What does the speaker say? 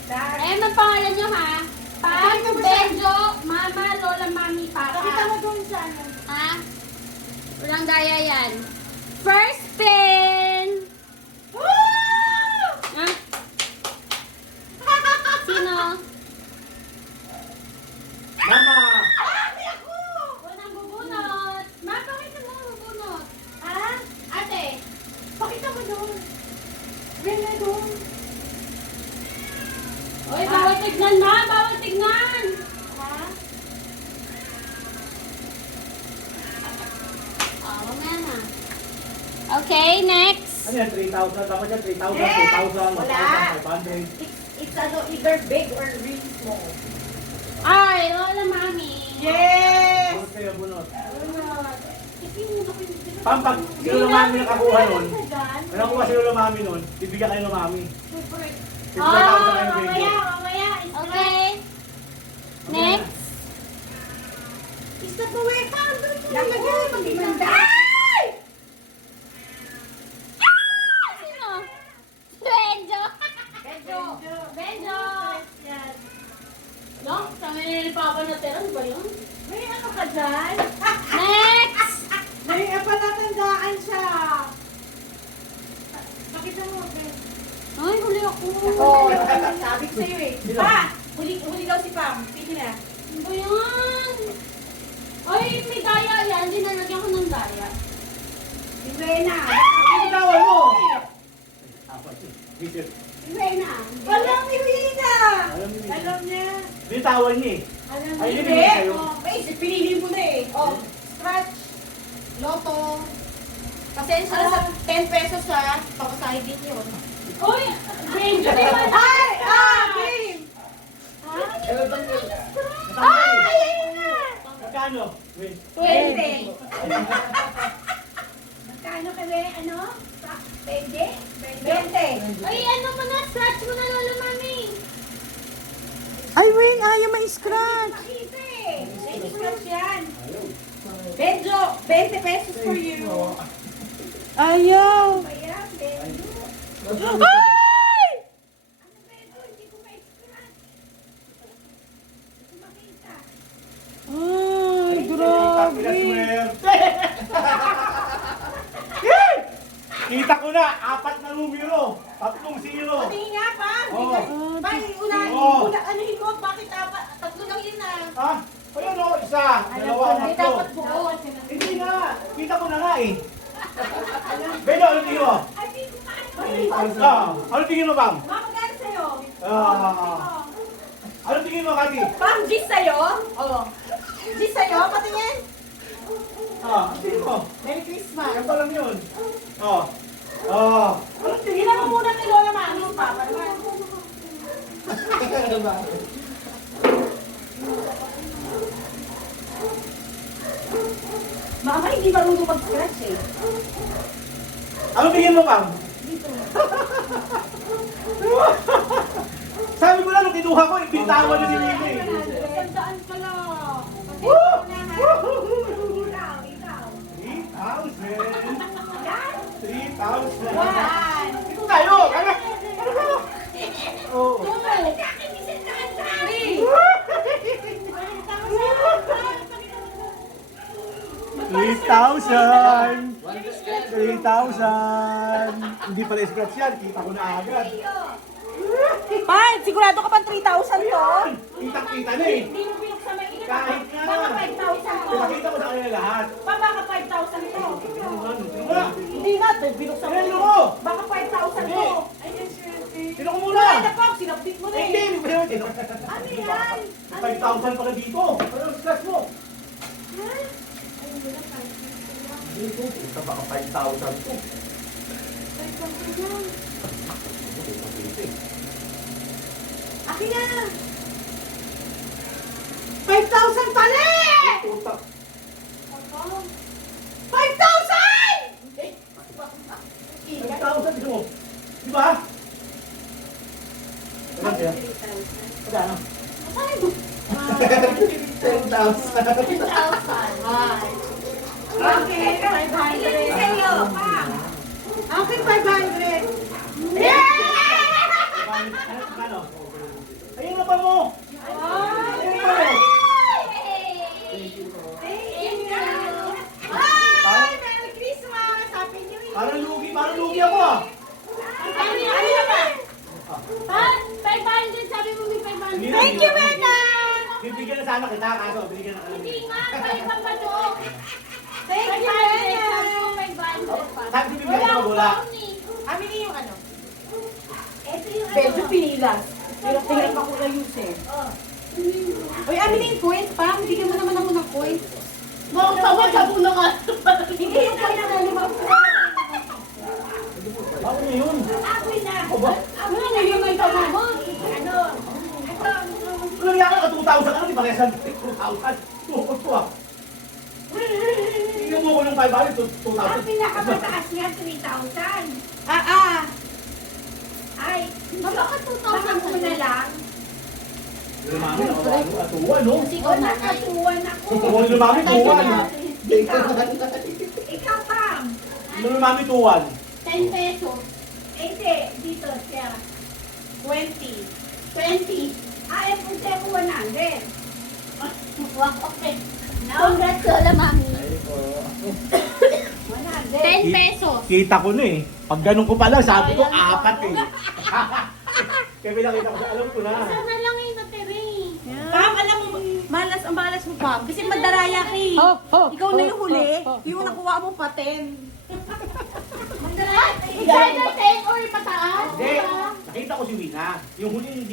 start. Ayan ang pangalan nyo ha. Pam, Benjo, Mama, Lola, Mami, Papa. Pakita mo doon sa ano. Ha? Walang daya yan. First spin! Ha? Sino? Mama! Unang bubunot. Ma, pakita mo ang bubunot. Ha? Ate. Pakita mo doon. Rin na doon. Uy, bawal tignan ma, bawal tignan. Ha? Mamaya na. Okay, next. Ano yan? 3,000? Dapat yan 3,000, Eh, 2,000, wala. 1,500. It's ano, either big or really small. Ay, Lola, Mami. Yes! Bunot kayo, bunot. Kasi Pam, pag si Lola Mami nakakuha nun, Dyan. may nakuha si Lola Mami nun, bibigyan kayo ng Mami. Oh, 50,000 kayo Mamaya, video. mamaya. Okay. Next. Isa po eh. Paano doon po Naku, nilagay? magmanda. Sino? Benjo. Benjo. Benjo. Yan. No? Kami nilipapa na tira. Ano ba yun? May ano ka dyan? Next. May palatandaan siya. Pakita mo, Ben. Ay, huli ako. Oh, sabi ko sa'yo eh. Sino? Pa! Huli daw si Pam. Sige na. Ano ba yan? Ay, may daya yan. Dinalagyan ko ng daya. Si Rena. Ano tawag mo? Apat eh. Visit. Si Rena. Alam ni Rena. Alam niyo. Alam niya. Binitawan niya eh. Alam Ay, niya. hindi sa'yo. Pinili mo na eh. Oh, scratch. Loto. Pasensya na sa 10 pesos ha. Papasahin din yun. Uy, Benjo, di ba? Ay! Game! Ha? Ay! Ayun na! Magkano? Wait. 20. Magkano kami? Ano? 20? 20. Ay, ano mo na? Scratch mo na, Lola Mami. Ay, Wayne, ayaw ma-scratch. Makita eh. Hindi scratch yan. Ayaw. Benjo, 20 pesos for you. Ayaw. Kaya, Benjo. Ay! Ano Benjo? Hindi ko ma-scratch. Hindi ko makita. Ay, Grabe. grabe. Kita ko na, 4 na numero. 3 zero. Patingin nga pa. Oo. Unahin Oo. anuhin mo. Bakit dapat? Tatlo lang yun ah. Ha? Ayun o, isa, dalawa, Ay, tatlo. dapat buo. Hindi na, kita ko na nga eh. Belo, ano tingin mo? Ay, di ko kaya. Ano tingin mo, Pam? Mamagaan sa'yo. Ano tingin mo, Kati? Pam, G's sa'yo? Oo. G's sa'yo? Patingin. Ano tingin mo? Merry Christmas. Yan pa lang yun. Tingnan mo muna kay Lola Mami. Papa naman. Mama, hindi marunong mag-scratch eh. Ano tingin mo, Pam? Sabi mo lang, nung kinuha ko, ibintawan na si Nina eh. Sandaan ka lang. Ikaw. 3,000. One. Ito tayo! Ano? Oo. Three. 3,000! 3,000! Hindi pala scratch yan, kita ko na agad. Pan, sigurado ka pa 3,000 to? Kita-kita na eh. Hindi mo binuksan may ina. Kahit nga. Baka 5,000 to. Pinakita ko sa kanila lahat. Baka 5,000 to. Wala. Hindi na, binuksan mo. Ano mo? Baka 5,000 to. Ay, Sino ko muna? Wala na pa, sinapit mo na Eh, hindi, eh. hindi pa yun. Ano yan? 5,000 pala dito. Ano ang scratch mo? Dito, ito baka 5,000 to. Akin na. 5,000 pala eh! Tutak. 5,000! 5,000 mo. Di ba? Ano kaya? Ano? Ano? 10,000. 10,000. Okay, 500. Sa'yo, pa. Akin 500. Yeah! Thank you, Bena! Bibigyan na sana kita, kaso binigyan na kami. Hindi nga, kayo pa ba to? Thank you, Bena! May bundle pa. Sabi si bibigyan na wala. Amin niyo yung ano. Ito yung Medyo pinilas. Hirap ako na use eh. Uy, amin na yung coins pa. Bigyan mo naman ako ng coins. Mga tawag na nga. Hindi yung coin na nalimang. Ako na yun. Akin na. Aba, Ako na yung may tawag mo. Ano? Ito. kung nangyari ka 2,000 ano, di ba kaya sa 2,000? Tukot ko ah. Yung mo ko ng 500, 2,000. Ang pinakamataas niya, 3,000. Ay, baka 2,000 mo na lang. Lumami, atuwa, no? O, nakatuwan ako. Lumami, tuwan. Ikaw, Pam. Lumami, tuwan. 10 pesos. Hindi, dito, siya. 20. 20. Ay, punta ko 100. Wow, okay. Congrats, Lola Mami. 10 pesos. Kita ko na eh. Pag ganun ko pala, sabi ko, 4 eh. Kaya pinakita ko, alam ko na. Sana lang yung natiri. Pam, alam mo, malas ang malas mo, Pam. Kasi madaraya ka eh. Ikaw na yung huli. Yung nakuha mo pa 10. Ikaw na 10 or pataas? Hindi, nakita ko si Wina. Yung huli yung